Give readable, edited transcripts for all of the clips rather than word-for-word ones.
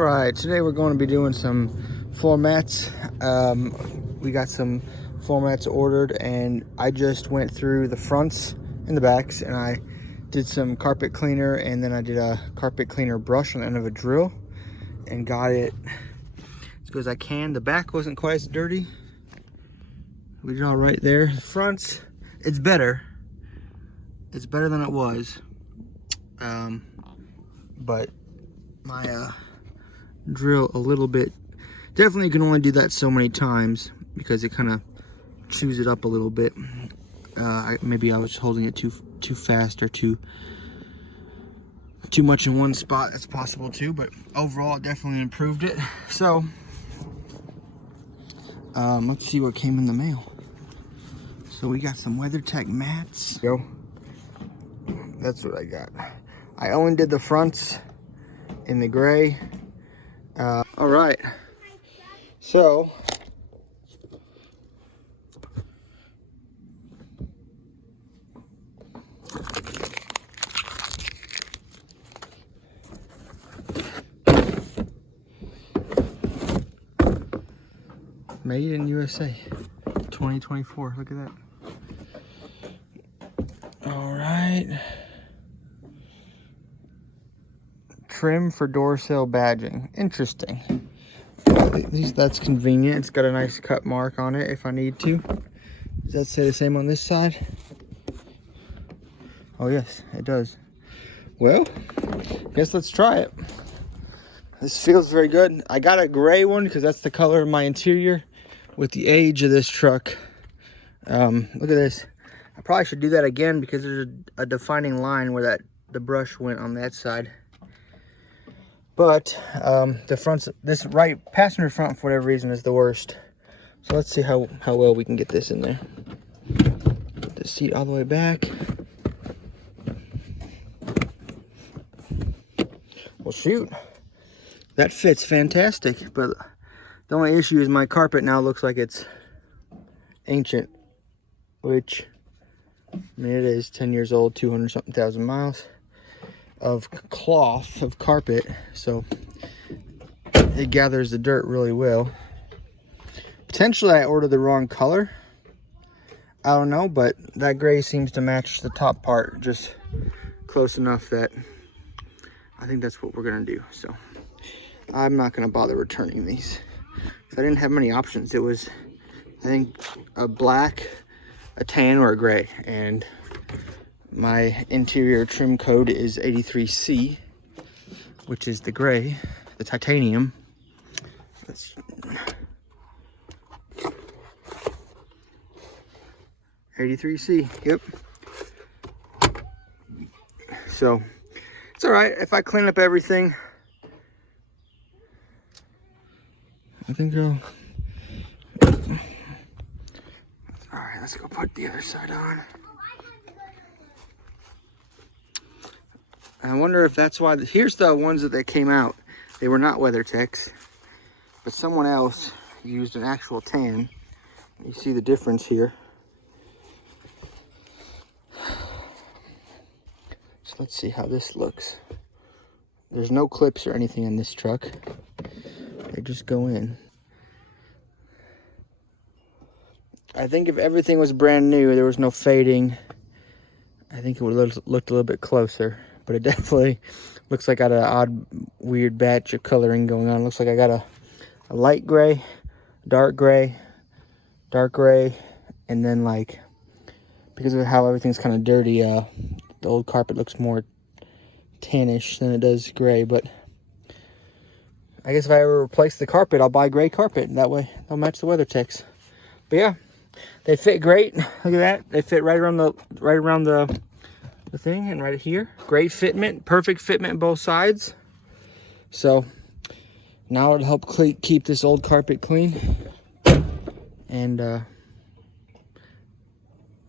Alright, today we're going to be doing some floor mats. We got some floor mats ordered, and I just went through the fronts and the backs, and I did some carpet cleaner, and then I did a carpet cleaner brush on the end of a drill and got it as good as I can. The back wasn't quite as dirty. We did all right there. The fronts, it's better. It's better than it was. But my drill a little bit, definitely you can only do that so many times because it kind of chews it up a little bit. Maybe I was holding it too fast or too much in one spot. That's possible too, but overall it definitely improved it. So let's see what came in the mail. So we got some WeatherTech mats. Yo, that's what I got. I only did the fronts in the gray. All right, so made in USA 2024. Look at that. All right, trim for door sill badging. Interesting. At least that's convenient. It's got a nice cut mark on it if I need to. Does that say the same on this side? Oh yes, it does. Well, guess let's try it. This feels very good. I got a gray one because that's the color of my interior with the age of this truck. Look at this. I probably should do that again because there's a defining line where the brush went on that side. But the front's, this right passenger front for whatever reason is the worst. So let's see how well we can get this in there. Put the seat all the way back. Well, shoot, that fits fantastic. But the only issue is my carpet now looks like it's ancient, which, I mean, it is 10 years old, 200-something thousand miles of cloth, of carpet, so it gathers the dirt really well. Potentially I ordered the wrong color, I don't know, but that gray seems to match the top part just close enough that I think that's what we're gonna do. So I'm not gonna bother returning these. So I didn't have many options. It was, I think, a black, a tan, or a gray, and my interior trim code is 83C, which is the gray, the titanium. Let's, 83C, yep. So it's all right if I clean up everything. I think I'll. All right, let's go put the other side on. I wonder if that's why. Here's the ones that came out. They were not WeatherTech's, but someone else used an actual tan. You see the difference here. So let's see how this looks. There's no clips or anything in this truck. They just go in. I think if everything was brand new, there was no fading, I think it would have looked a little bit closer. But it definitely looks like I got an odd, weird batch of coloring going on. It looks like I got a light gray, dark gray, and then, like, because of how everything's kind of dirty, the old carpet looks more tannish than it does gray. But I guess if I ever replace the carpet, I'll buy gray carpet, and that way they'll match the WeatherTech's. But yeah, they fit great. Look at that. They fit right around the thing and right here. Great fitment, perfect fitment on both sides. So now it'll help keep this old carpet clean, and I'll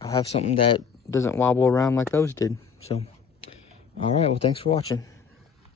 have something that doesn't wobble around like those did. So all right, well, thanks for watching.